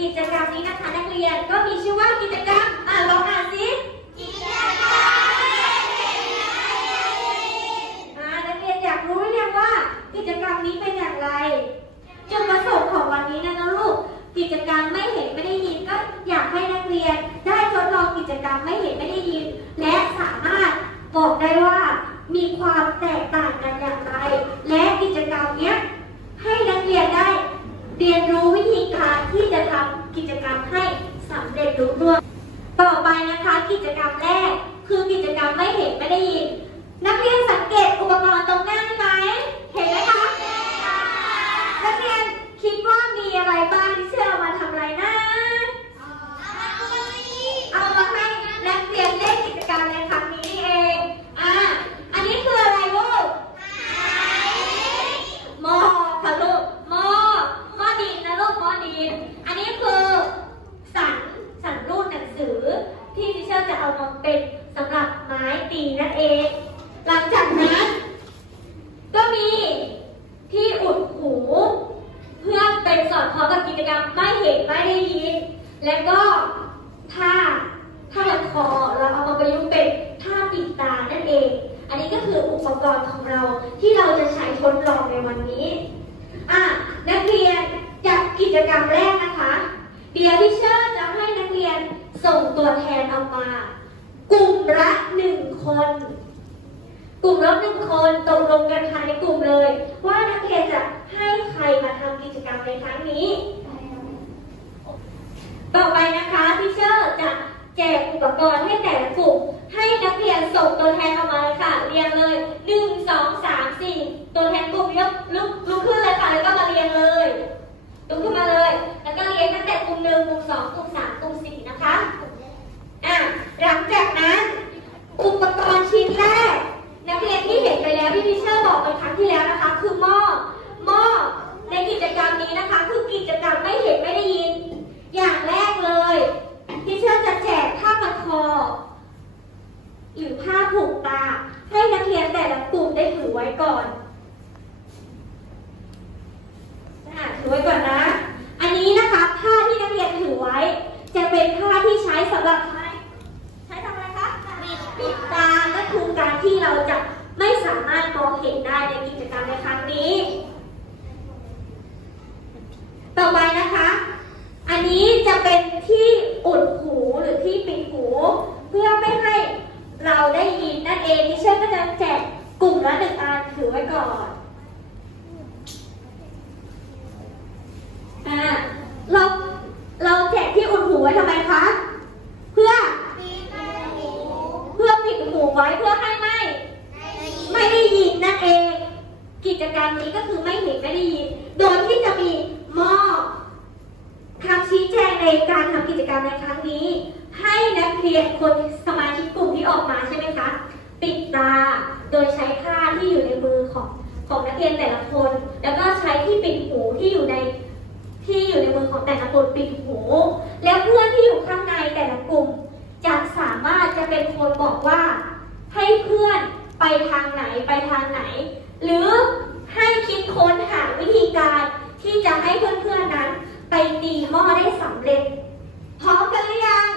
กิจกรรมนี้นะคะนักเรียนก็มีชื่อว่ากิจกรรมอะลองอ่านสิกิจกรรมอ่านักเรียนอยากรู้หรือยังว่า กิจกรรมนี้เป็นอย่างไรจุดประสงค์ของวันนี้นะนะลูกกิจกรรมไม่เห็นไม่ได้ยินก็อยากให้นักเรียน ได้ทดลองกิจกรรมไม่เห็นไม่ได้ยิน และสามารถบอกได้ว่ามีความแตกต่างกันอย่างไร และกิจกรรมเนี้ยให้นักเรียนได้เรียนรู้ ที่จะทำกิจกรรมให้สำเร็จรุ่ร่วงต่อไปนะคะ กิจกรรมแรก คือกิจกรรมไม่เห็นไม่ได้ยิน นักเรียนสังเกตอุปกรณ์ตรงหน้าไหมเห็นไหมคะ นักเรียนคิดว่ามีอะไรบ้างที่เชื่อเอามาทำอะไรนะ เอามาให้นักเรียนเล่นกิจกรรมในครั้งนี้นี่เอง อะ อันนี้คืออะไรลูกหม้อค่ะลูกหม้อหม้อดินนะลูกหม้อดิน อันนี้คือสันสันรูดหนังสือ ที่ทิเชอร์จะเอามาเป็นสำหรับไม้ตีนั่นเอง หลังจากนั้น ก็มีที่อุดหู เพื่อเป็นสอดคล้องกับกิจกรรมไม่เห็นไม่ได้ยิน และก็ท่าท่าพันคอเราเอามาประยุกต์เป็นท่าปิดตานั่นเอง อันนี้ก็คืออุปกรณ์ของเราที่เราจะใช้ทดลองในวันนี้อะนักเรียน จากกิจกรรมแรกนะคะเดี๋ยวที่เชิญจะให้นักเรียนส่งตัวแทนออกมา กลุ่มละหนึ่งคน กลุ่มละหนึ่งคนตกลงกันภายในกลุ่มเลย ว่านักเรียนจะให้ใครมาทำกิจกรรมในครั้งนี้ ต่อไปนะคะที่เชอร์จะแจกอุปกรณ์ให้แต่ละกลุ่ม ให้นักเรียนส่งตัวแทนออกมาเลยค่ะ เรียงเลยหนึ่งสองสามสี่ตัวแทนกลุ่มยกลุกลุกขึ้นเลยค่ะแล้วก็มาเรียงเลย ลุกขึ้นมาเลย แล้วก็เลี้ยงตั้งแต่กลุ่มหนึ่งกลุ่มสองกลุ่มสามกลุ่มสี่นะคะอะหลังจากนั้น อุปกรณ์ชิ้นแรก นักเรียนที่เห็นไปแล้วที่พิเชอร์บอกไปครั้งที่แล้วนะคะ คือหม้อหม้อในกิจกรรมนี้นะคะ คือกิจกรรมไม่เห็น อย่างแรกเลยพิเชอร์จะแจกผ้าพันคอ หรือผ้าผูกตา ให้นักเรียนแต่ละกลุ่มได้ถือไว้ก่อนอะถือไว้ก่อนนะ อันนี้นะคะผ้าที่นักเรียนถือไว้ จะเป็นผ้าที่ใช้สำหรับใช้ใช้ทำอะไรคะปิดปิดตาก็คือการที่เราจะไม่สามารถมองเห็นได้ในกิจกรรมในครั้งนี้ ต่อไปนะคะ อันนี้จะเป็นที่อุดหูหรือที่ปิดหู เพื่อไม่ให้เราได้ยินนั่นเองที่เช่นก็จะแจกกลุ่มละหนึ่งอันถือไว้ก่อน อ่า เราเราแจกที่อุดหู ไว้ทำไมคะ เพื่อ เพื่อปิดหูไว้เพื่อให้ไม่ ไม่ได้ยินนั่นเอง กิจกรรมนี้ก็คือไม่เห็นไม่ได้ยิน โดยที่จะมีหม้อคำชี้แจงในการทำกิจกรรมในครั้งนี้ ให้นักเรียนคนสมาชิกกลุ่มที่ออกมาใช่ไหมคะ ปิดตาโดยใช้ผ้าที่อยู่ในมือของของนักเรียนแต่ละคน แล้วก็ใช้ที่ปิดหูที่อยู่ใน ที่อยู่ในมือของแต่ละคนปิดหู แล้วเพื่อนที่อยู่ข้างในแต่ละกลุ่ม จะสามารถจะเป็นคนบอกว่า ให้เพื่อนไปทางไหนไปทางไหน หรือให้คิดค้นหาวิธีการที่จะให้เพื่อนๆนั้น ไปตีหม้อได้สำเร็จพร้อมกันหรือยัง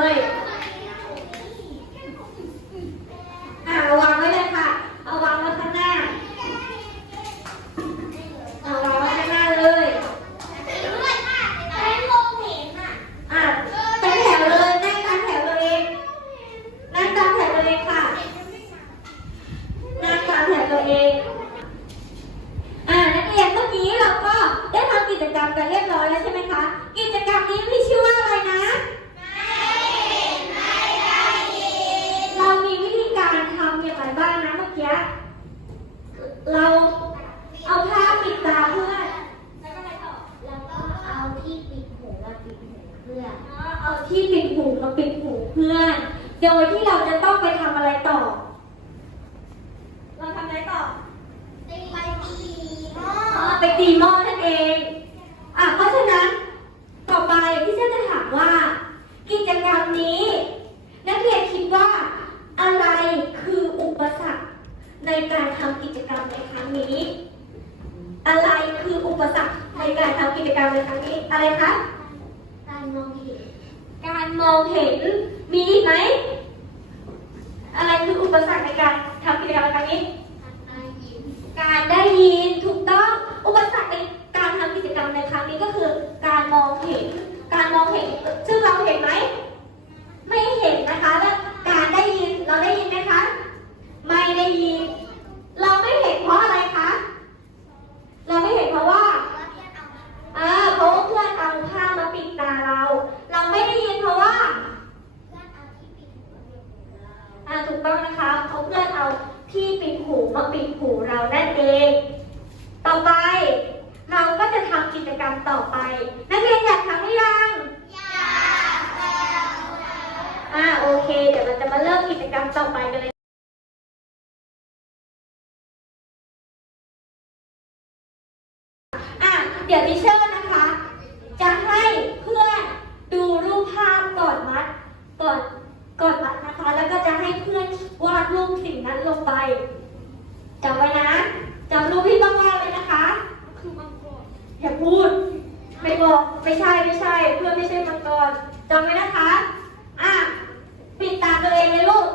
เลย อ่าวางไว้เลยค่ะ เอาวางไว้ข้างหน้าเอาวางไว้ข้างหน้าเลย อะเป็นแถวเลยนั่งตามแถวตัวเองนั่งตามแถวตัวเองค่ะ นั่งตามแถวตัวเอง อ่านักเรียนเมื่อกี้เราก็ได้ทำกิจกรรมกันเรียบร้อยแล้วใช่ไหมคะ กิจกรรมนี้มีชื่อว่าอะไรนะ เรามีวิธีการทำอย่างไรบ้างนะเมื่อกี้ เราเอา โดยที่เราจะต้องไปทำอะไรต่อ เราทำอะไรต่ออ่าไปตีหม้อนั่นเอง อะ เพราะฉะนั้น ต่อไปที่ฉันจะถามว่า กิจกรรมนี้ นักเรียนคิดว่าอะไรคืออุปสรรคในการทำกิจกรรมในครั้งนี้ อะไรคืออุปสรรคในการทำกิจกรรมในครั้งนี้ อะไรคะ การมองเห็น การมองเห็นมีอีกไหม อะไรคืออุปสรรคในการทำกิจกรรมในครั้งนี้ การได้ยินถูกต้อง อุปสรรคในการทำกิจกรรมในครั้งนี้ก็คือ การมองเห็น การมองเห็นซึ่งเราเห็นไหม ไม่เห็นนะคะแล้วการได้ยินเราได้ยินไหมคะ ไม่ได้ยิน เราไม่เห็นเพราะอะไรคะ เราไม่เห็นเพราะว่า อ่าเพราะว่าเพื่อนเอาผ้ามาปิดตาเรา เราไม่ได้ยินเพราะว่า อ่าถูกต้องนะคะเขาเพื่อนเอาที่ปิดหูมาปิดหูเรานั่นเอง ต่อไป เราก็จะทำกิจกรรมต่อไป นักเรียนอยากทำหรือยังอ่าโอเค เดี๋ยวเราจะมาเริ่มกิจกรรมต่อไปกันเลย อะเดี๋ยวดิเชอร์นะคะ จะให้เพื่อนดูรูปภาพก่อนมัด ก่อนก่อนมัดนะคะ แล้วก็จะให้เพื่อนวาดรูปสิ่งนั้นลงไป จำไว้นะจำรูปที่ต้องวาดไว้นะคะคือมังกรอย่าพูด ไม่บอกไม่ใช่ไม่ใช่ เพื่อนไม่ใช่มังกรจำไว้นะคะ อะปิดตาตัวเองเลยลูก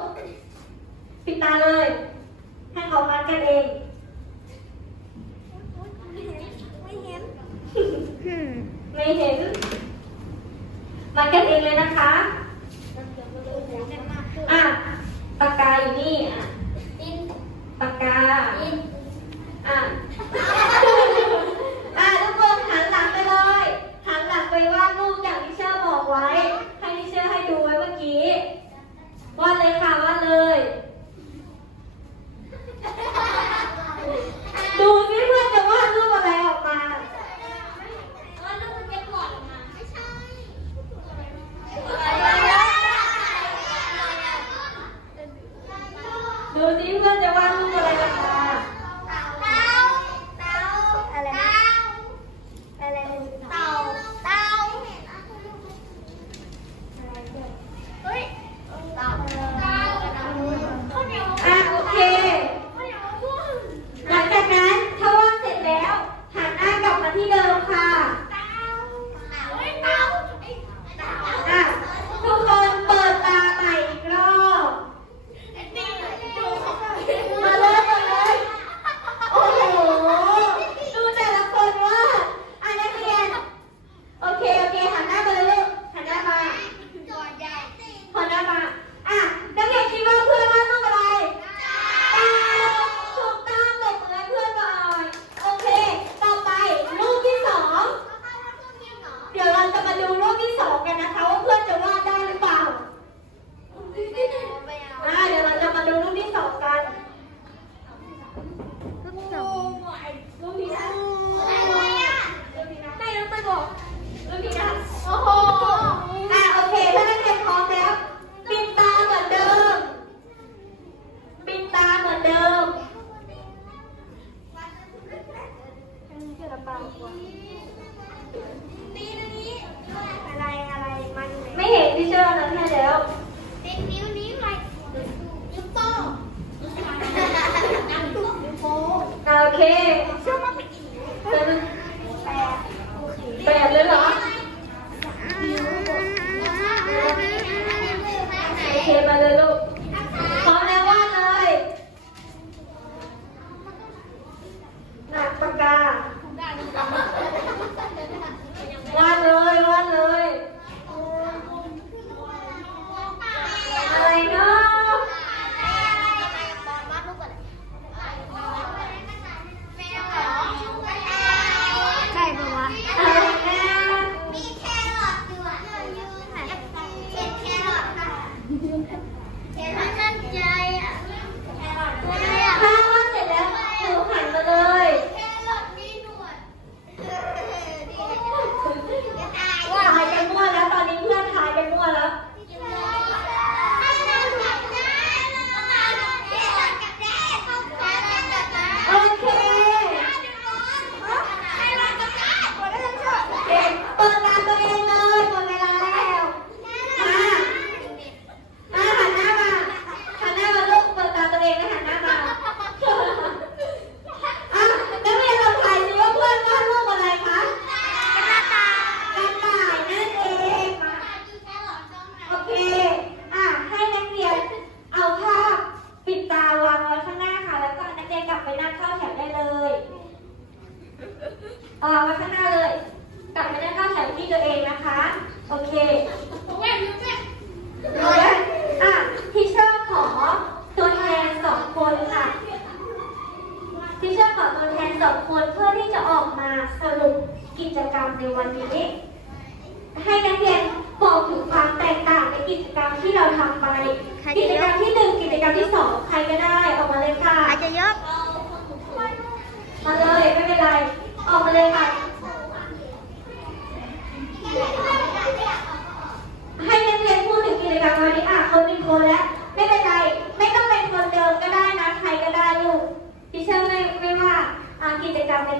ปิดตาเลย ให้เขามัดกันเองไม่เห็นไม่เห็นมัดกันเองเลยนะคะ อะปากกาอยู่นี่อะปากกาอะอะทุกคนหันหลังไปเลยหันหลังไปวาดรูปอย่างที่เชื่อบอกไว้ ให้ที่เชื่อให้ดูไว้เมื่อกี้วาดเลยค่ะวาดเลย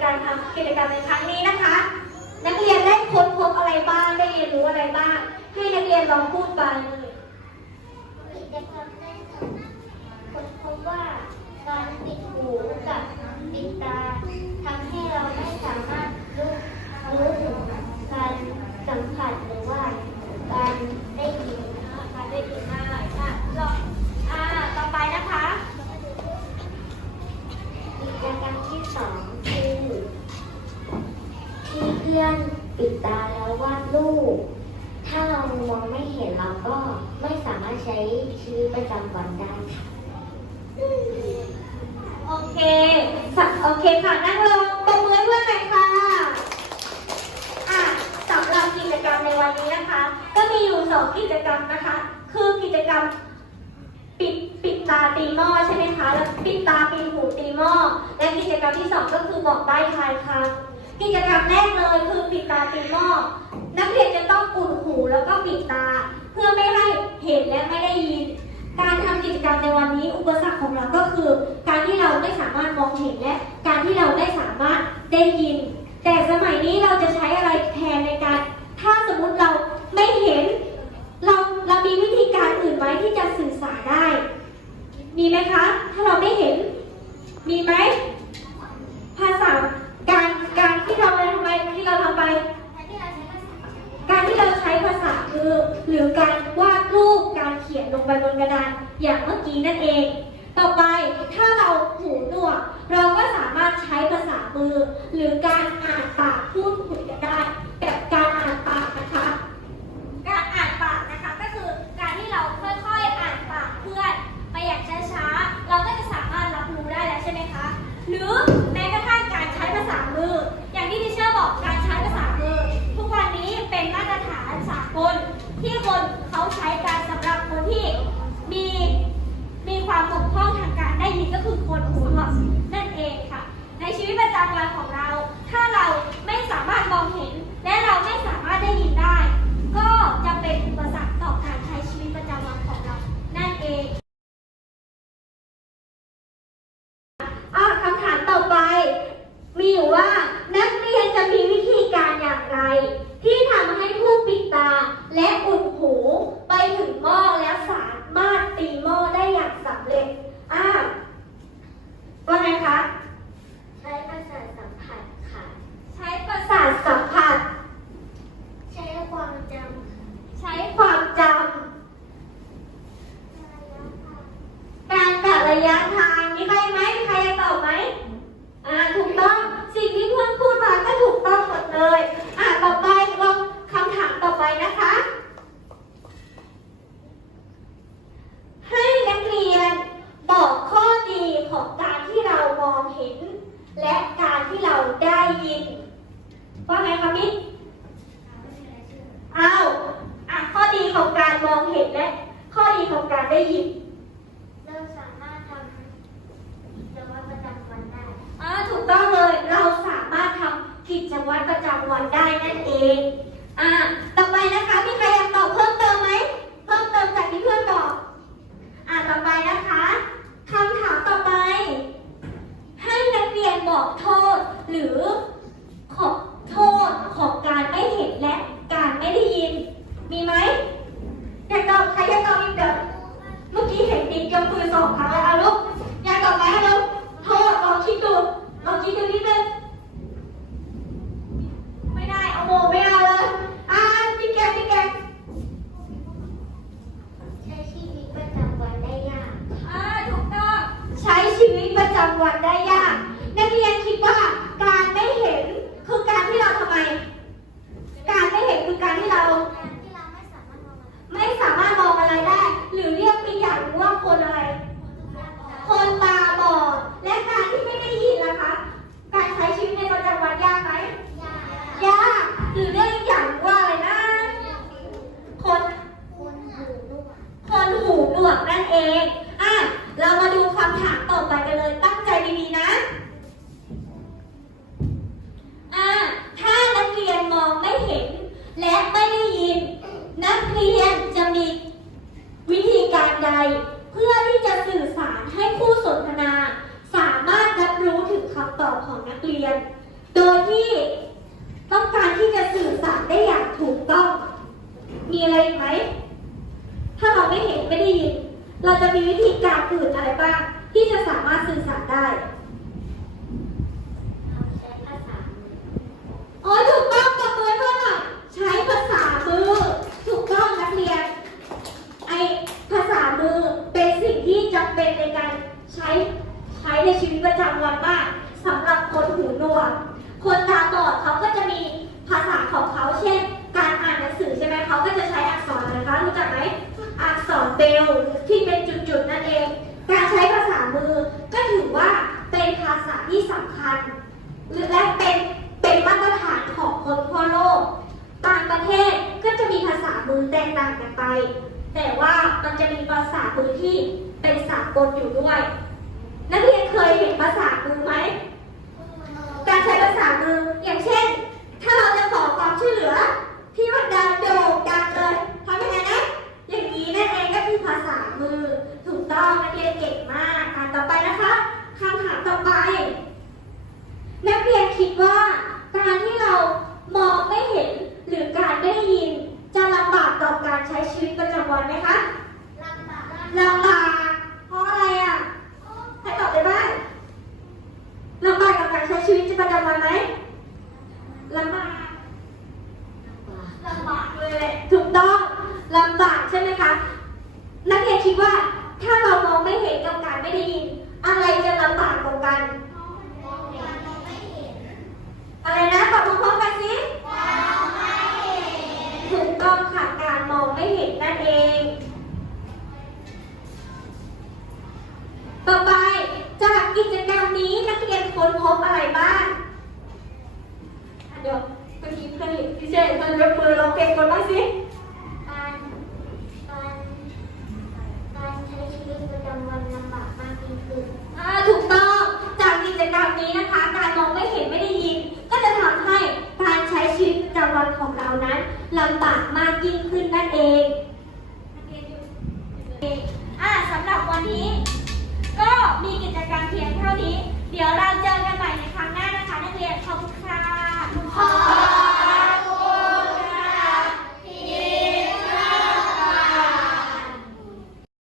กิจกรรมในการทำกิจกรรมในครั้งนี้นะคะ นักเรียนได้ค้นพบอะไรบ้างได้เรียนรู้อะไรบ้าง ให้นักเรียนลองพูดไปเลย กิจกรรมได้คนพบว่าการปิดหูกับปิดตาทำให้เราไม่สามารถรู้รู้ถึงการสัมผัสหรือว่าการได้ยิน การได้ยินมากอะลองอ่า ต่อไปนะคะ กิจกรรมที่สองคือที่เพื่อนปิดตาแล้ววาดรูป ถ้าเรามองไม่เห็นเรา ก็ไม่สามารถใช้ชีวิตประจำวันได้ค่ะ โอเคค่ะโอเคค่ะ นั่งลงตบมือให้เพื่อนหน่อยค่ะ อะสำหรับกิจกรรมในวันนี้นะคะ ก็มีอยู่สองกิจกรรมนะคะ คือกิจกรรมปิดปิดตาตีหม้อใช่ไหมคะ แล้วปิดตาปิดหูตีหม้อ และกิจกรรมที่สองก็คือบอกใบ้ทายคำกิจกรรมแรกเลยคือปิดตาตีหม้อ นักเรียนจะต้องอุดหูแล้วก็ปิดตา พื่อไม่ให้เห็นและไม่ได้ยิน การทำกิจกรรมในวันนี้ อุปสรรคของเราก็คือ การที่เราไม่สามารถมองเห็นและ การที่เราได้สามารถได้ยิน แต่สมัยนี้เราจะใช้อะไรแทนในการ ถ้าสมมุติเราไม่เห็น เราเรามีวิธีการอื่นไหมที่จะสื่อสารได้ มีไหมคะ ถ้าเราไม่เห็น มีไหมภาษาการการที่เราทำไมที่เราทำไป ช้ภาษาคือ หรือการวาดรูปการเขียนลงไปบนกระดานอย่างเมื่อกี้นั่นเอง ต่อไปถ้าเราหูหนวกเราก็สามารถใช้ภาษามือ หรือการอ่านปากพูดคุยกันได้แบบการอ่านปากนะคะ การอ่านปากนะคะก็คือการที่เราค่อยๆอ่านปากเพื่อนไปอย่างช้าๆเราก็จะสามารถรับรู้ได้แล้วใช่ไหมคะ หรือแม้กระทั่งการใช้ภาษามือ อย่างที่ดิเชอร์บอกการใช้ภาษามือ ทุกวันนี้เป็นมาตรฐานสากลที่คนเขาใช้การสำหรับคนที่มีมีความบกพร่องทางการได้ยินก็คือคนหูหนวกนั่นเองค่ะ ในชีวิตประจำวันของเรา ถ้าเราไม่สามารถ